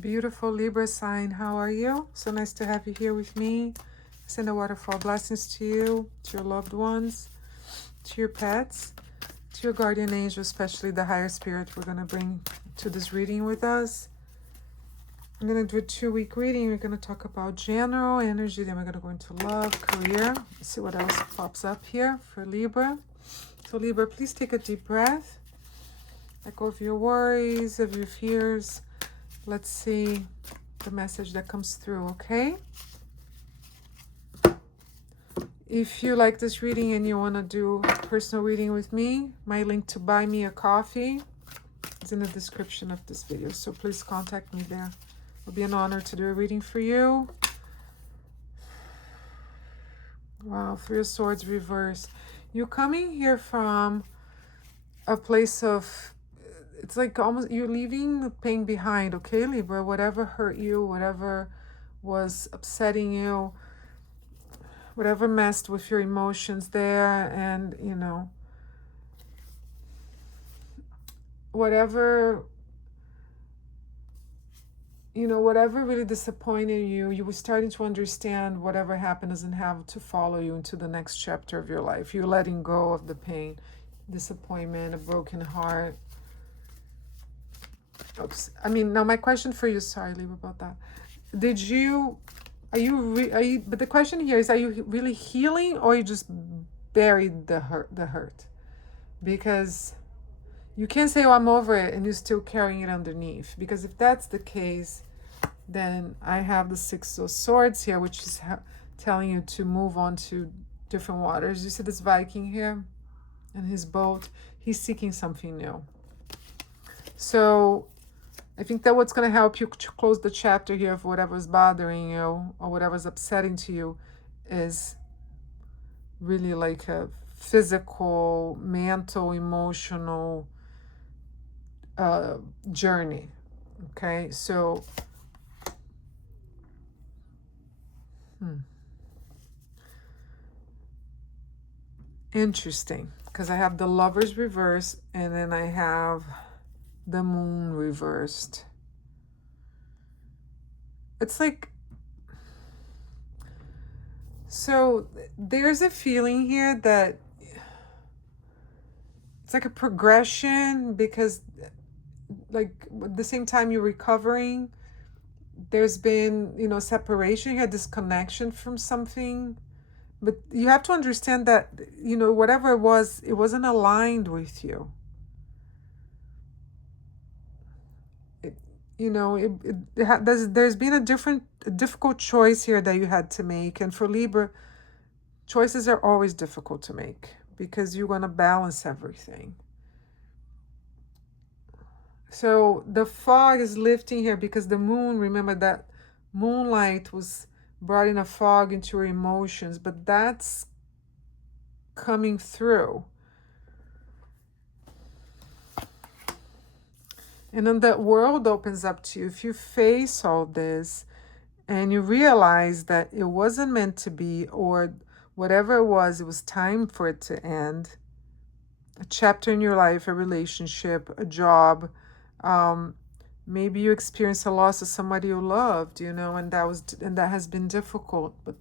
Beautiful Libra sign, how are you? So nice to have you here with me. Send a waterfall blessings to you, to your loved ones, to your pets, to your guardian angel, especially the higher spirit we're going to bring to this reading with us. I'm going to do a 2-week reading. We're going to talk about general energy, then we're going to go into love, career. Let's see what else pops up here for Libra. So Libra, please take a deep breath. Let go of your worries, of your fears. Let's see the message that comes through, okay? If you like this reading and you want to do a personal reading with me, my link to buy me a coffee is in the description of this video. So please contact me there. It'll be an honor to do a reading for you. Wow, 3 of Swords reverse. You're coming here from a place of, it's like almost you're leaving the pain behind, okay, Libra? Whatever hurt you, whatever was upsetting you, whatever messed with your emotions there, and, you know, whatever really disappointed you, you were starting to understand whatever happened doesn't have to follow you into the next chapter of your life. You're letting go of the pain, disappointment, a broken heart. Oops. I mean, now my question for you, sorry, Libra, about that. But the question here is, are you really healing, or you just buried the hurt? Because you can't say, oh, I'm over it, and you're still carrying it underneath. Because if that's the case, then I have the 6 of Swords here, which is telling you to move on to different waters. You see this Viking here in his boat? He's seeking something new. So I think that what's going to help you to close the chapter here of whatever's bothering you or whatever's upsetting to you is really like a physical, mental, emotional journey. Okay, so interesting, because I have the Lovers reversed and then I have the Moon reversed. It's like, so there's a feeling here that it's like a progression, because like at the same time you're recovering, there's been, you know, separation here, disconnection from something. But you have to understand that, you know, whatever it was, it wasn't aligned with you. There's been a difficult choice here that you had to make. And for Libra, choices are always difficult to make because you're going to balance everything. So the fog is lifting here because the moon, remember that moonlight was brought in a fog into your emotions, but that's coming through. And then that world opens up to you. If you face all this and you realize that it wasn't meant to be, or whatever it was time for it to end, a chapter in your life, a relationship, a job, maybe you experienced a loss of somebody you loved, you know, and that has been difficult. But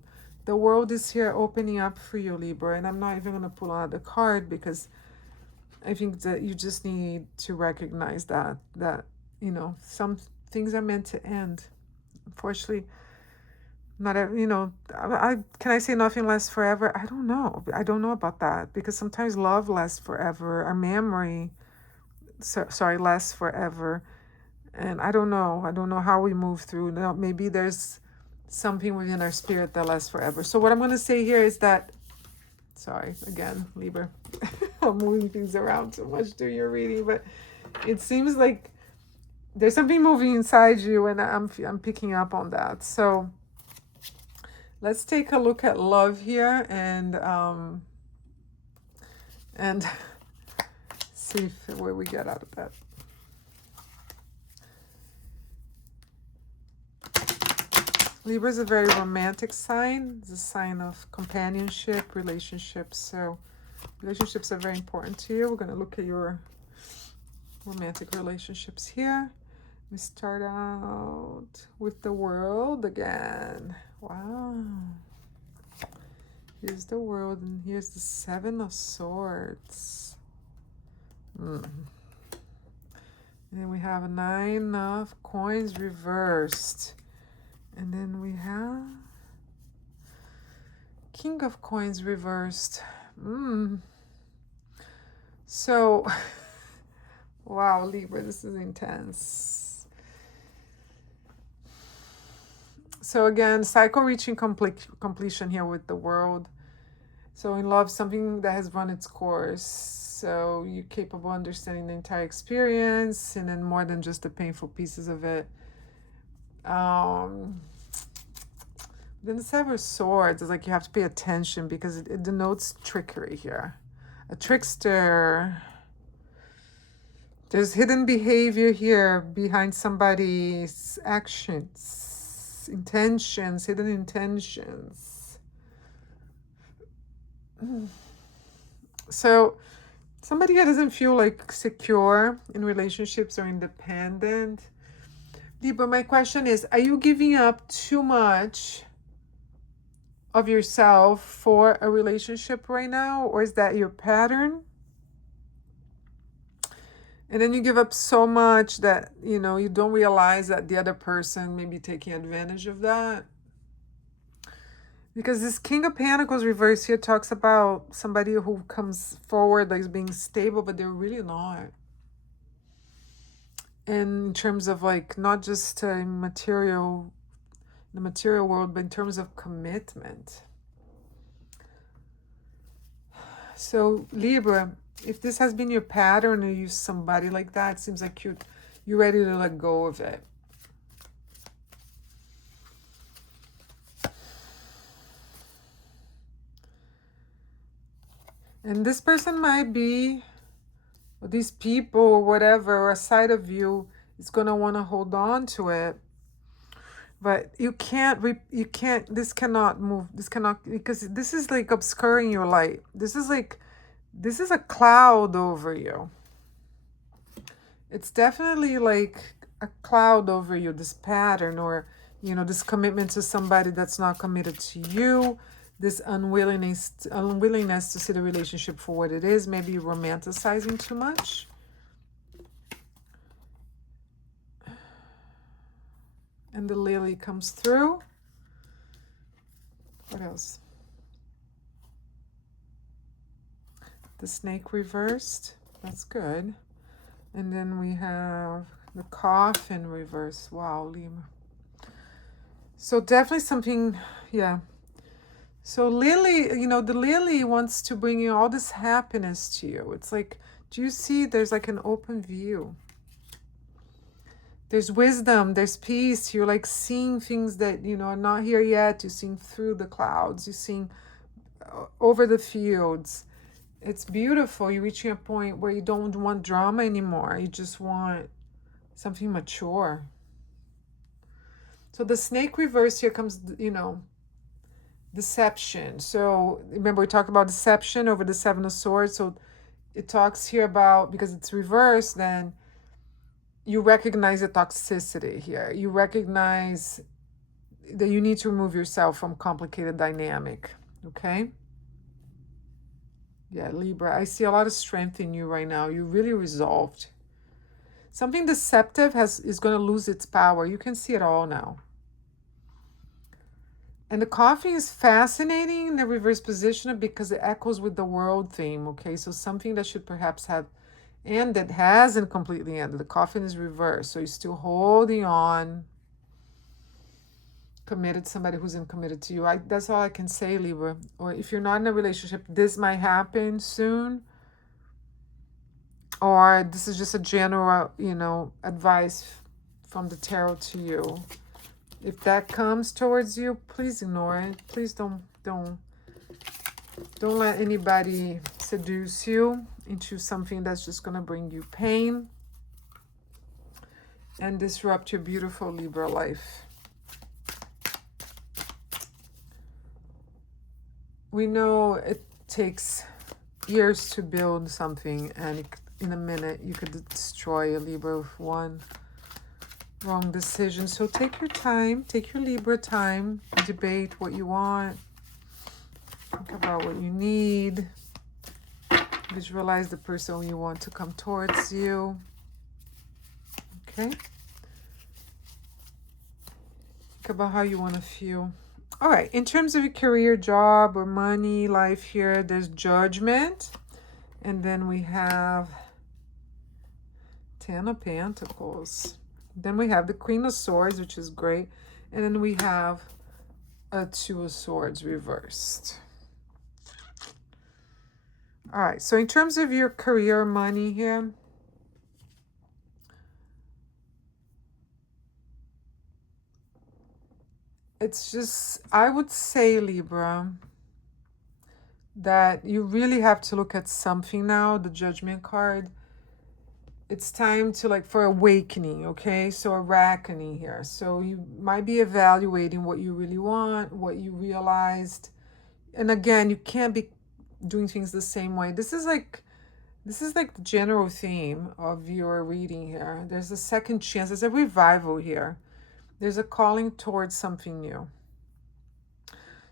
the world is here opening up for you, Libra. And I'm not even going to pull out the card because I think that you just need to recognize that, you know, some things are meant to end. Unfortunately, not every, you know, can I say nothing lasts forever? I don't know. I don't know about that, because sometimes love lasts forever. Our memory, lasts forever. And I don't know. I don't know how we move through. Now, maybe there's something within our spirit that lasts forever. So what I'm going to say here is that, sorry, again, Libra, I'm moving things around too much during your reading, but it seems like there's something moving inside you, and I'm picking up on that. So let's take a look at love here and see where we get out of that. Libra is a very romantic sign. It's a sign of companionship, relationships. So relationships are very important to you. We're going to look at your romantic relationships here. We start out with the World again. Wow. Here's the World, and here's the Seven of Swords. And then we have a Nine of Coins reversed. And then we have King of Coins reversed. So, wow, Libra, this is intense. So again, cycle reaching completion here with the World. So in love, something that has run its course. So you're capable of understanding the entire experience, and then more than just the painful pieces of it. Then the Seven of Swords is like you have to pay attention because it denotes trickery here. A trickster. There's hidden behavior here behind somebody's actions, intentions, hidden intentions. So somebody that doesn't feel like secure in relationships or independent. Libra, my question is, are you giving up too much of yourself for a relationship right now? Or is that your pattern? And then you give up so much that, you know, you don't realize that the other person may be taking advantage of that. Because this King of Pentacles reverse here talks about somebody who comes forward like being stable, but they're really not. And in terms of like, not just the material world, but in terms of commitment. So Libra, if this has been your pattern or you use somebody like that, it seems like you're ready to let go of it. And this person might be, or these people or whatever, or a side of you is going to want to hold on to it. But you can't, this cannot move. This cannot, because this is like obscuring your light. This is a cloud over you. It's definitely like a cloud over you, this pattern, or, you know, this commitment to somebody that's not committed to you, this unwillingness to see the relationship for what it is, maybe romanticizing too much. And the Lily comes through. What else? The Snake reversed. That's good. And then we have the Coffin reversed. Wow, Libra. So definitely something, yeah. So Lily, you know, the Lily wants to bring you all this happiness to you. It's like, do you see there's like an open view? There's wisdom, there's peace. You're like seeing things that, you know, are not here yet. You're seeing through the clouds. You're seeing over the fields. It's beautiful. You're reaching a point where you don't want drama anymore. You just want something mature. So the Snake reverse here comes, you know, deception. So remember we talked about deception over the Seven of Swords. So it talks here about, because it's reversed, then you recognize the toxicity here. You recognize that you need to remove yourself from complicated dynamic. Okay? Yeah, Libra, I see a lot of strength in you right now. You're really resolved. Something deceptive is going to lose its power. You can see it all now. And the Coffin is fascinating in the reverse position because it echoes with the World theme, okay? So something that should perhaps have ended hasn't completely ended. The Coffin is reversed, so you're still holding on. Committed to somebody who's uncommitted to you. That's all I can say, Libra. Or if you're not in a relationship, this might happen soon. Or this is just a general, you know, advice from the tarot to you. If that comes towards you, please ignore it. Please don't let anybody seduce you into something that's just going to bring you pain and disrupt your beautiful Libra life. We know it takes years to build something, and in a minute you could destroy a Libra with one wrong decision. So take your time, take your Libra time, debate what you want, think about what you need, visualize the person you want to come towards you. Okay? Think about how you want to feel. All right, in terms of your career, job, or money, life here, there's Judgment. And then we have Ten of Pentacles. Then we have the Queen of Swords, which is great. And then we have a Two of Swords reversed. All right, so in terms of your career, money here, it's just, I would say, Libra, that you really have to look at something now, the Judgment card. It's time to, like, for awakening, okay? So a reckoning here. So you might be evaluating what you really want, what you realized. And again, you can't be doing things the same way. This is like the general theme of your reading here. There's a second chance. There's a revival here. There's a calling towards something new.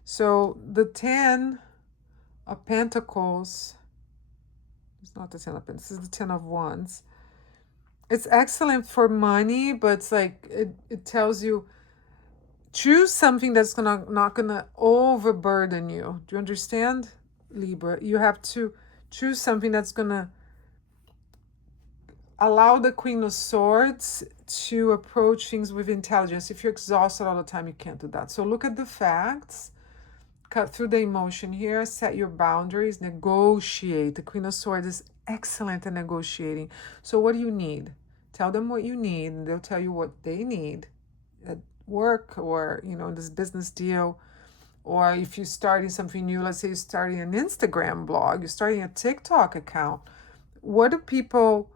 So the Ten of Pentacles, it's not the Ten of Pentacles, this is the Ten of Wands. It's excellent for money, but it's like, it tells you, choose something that's not gonna overburden you. Do you understand, Libra? You have to choose something that's gonna allow the Queen of Swords to approach things with intelligence. If you're exhausted all the time, you can't do that. So look at the facts, cut through the emotion here, set your boundaries, negotiate. The Queen of Swords is excellent at negotiating. So what do you need? Tell them what you need, and they'll tell you what they need at work, or, you know, in this business deal. Or if you're starting something new, let's say you're starting an Instagram blog, you're starting a TikTok account. What do people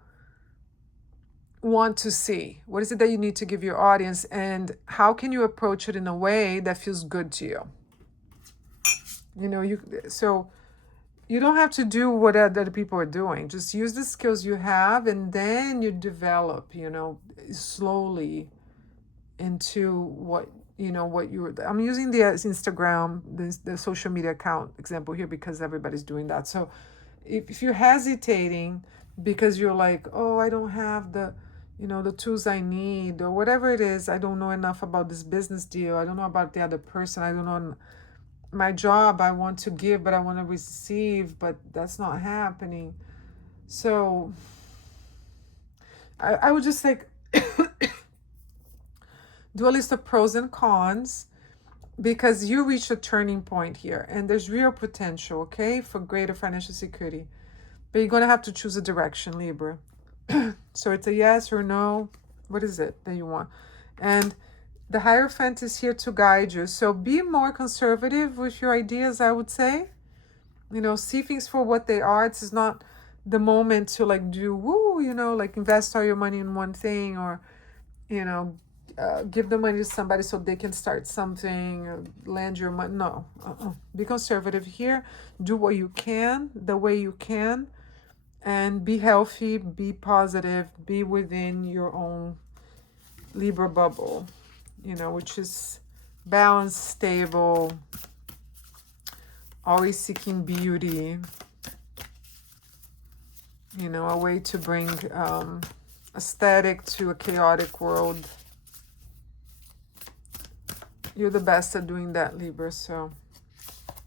want to see? What is it that you need to give your audience, and how can you approach it in a way that feels good to you? You know, so you don't have to do what other people are doing. Just use the skills you have, and then you develop, you know, slowly into what, you know, what you're. I'm using the Instagram, the social media account example here because everybody's doing that. So if you're hesitating because you're like, oh, I don't have the, you know, the tools I need, or whatever it is, I don't know enough about this business deal, I don't know about the other person, I don't know my job, I want to give but I want to receive, but that's not happening. So I would just like do a list of pros and cons, because you reach a turning point here and there's real potential, okay, for greater financial security. But you're going to have to choose a direction, Libra. So it's a yes or no. What is it that you want? And the Hierophant is here to guide you. So be more conservative with your ideas, I would say. You know, see things for what they are. This is not the moment to like do, woo, you know, like invest all your money in one thing, or, you know, give the money to somebody so they can start something, or lend your money. No, be conservative here. Do what you can, the way you can, and be healthy, be positive, be within your own Libra bubble, you know, which is balanced, stable, always seeking beauty, you know, a way to bring aesthetic to a chaotic world. You're the best at doing that, Libra, so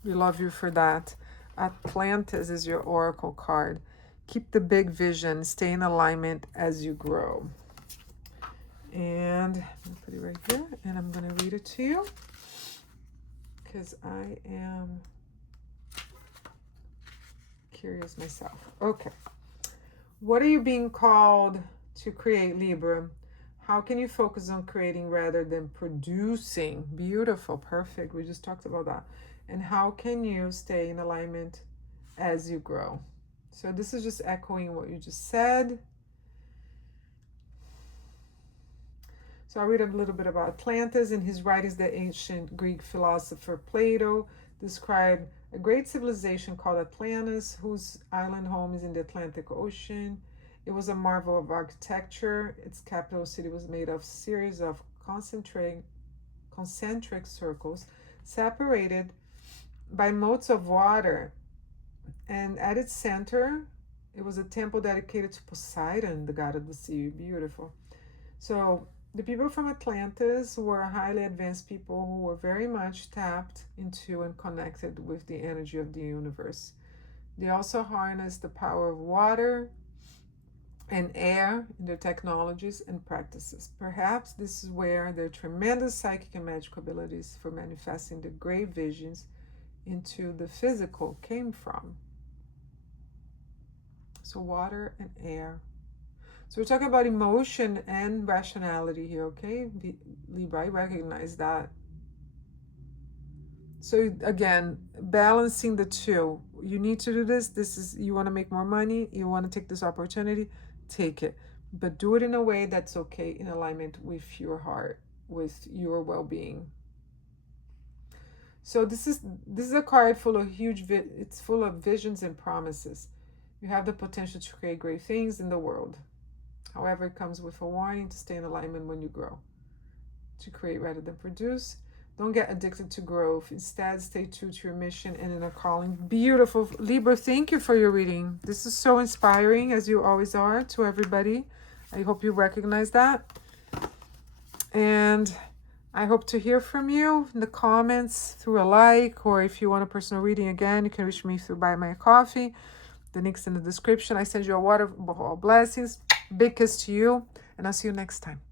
we love you for that. Atlantis is your oracle card. Keep the big vision, stay in alignment as you grow. And I'm gonna put it right here, and I'm gonna read it to you because I am curious myself. Okay. What are you being called to create, Libra? How can you focus on creating rather than producing? Beautiful, perfect. We just talked about that. And how can you stay in alignment as you grow? So this is just echoing what you just said. So I'll read a little bit about Atlantis. In his writings, the ancient Greek philosopher Plato described a great civilization called Atlantis, whose island home is in the Atlantic Ocean. It was a marvel of architecture. Its capital city was made of a series of concentric circles separated by moats of water. And at its center, it was a temple dedicated to Poseidon, the god of the sea. Beautiful. So the people from Atlantis were highly advanced people who were very much tapped into and connected with the energy of the universe. They also harnessed the power of water and air in their technologies and practices. Perhaps this is where their tremendous psychic and magical abilities for manifesting the great visions into the physical came from. So water and air. So we're talking about emotion and rationality here, okay? Libra, I recognize that. So again, balancing the two. You need to do this. You want to make more money. You want to take this opportunity, take it. But do it in a way that's okay, in alignment with your heart, with your well-being. So this is a card full of it's full of visions and promises. You have the potential to create great things in the world. However, it comes with a warning to stay in alignment when you grow. To create rather than produce. Don't get addicted to growth. Instead, stay true to your mission and inner calling. Beautiful. Libra, thank you for your reading. This is so inspiring, as you always are, to everybody. I hope you recognize that. And I hope to hear from you in the comments through a like, or if you want a personal reading again, you can reach me through Buy My Coffee. The link's in the description. I send you a waterfall blessings. Big kiss to you, and I'll see you next time.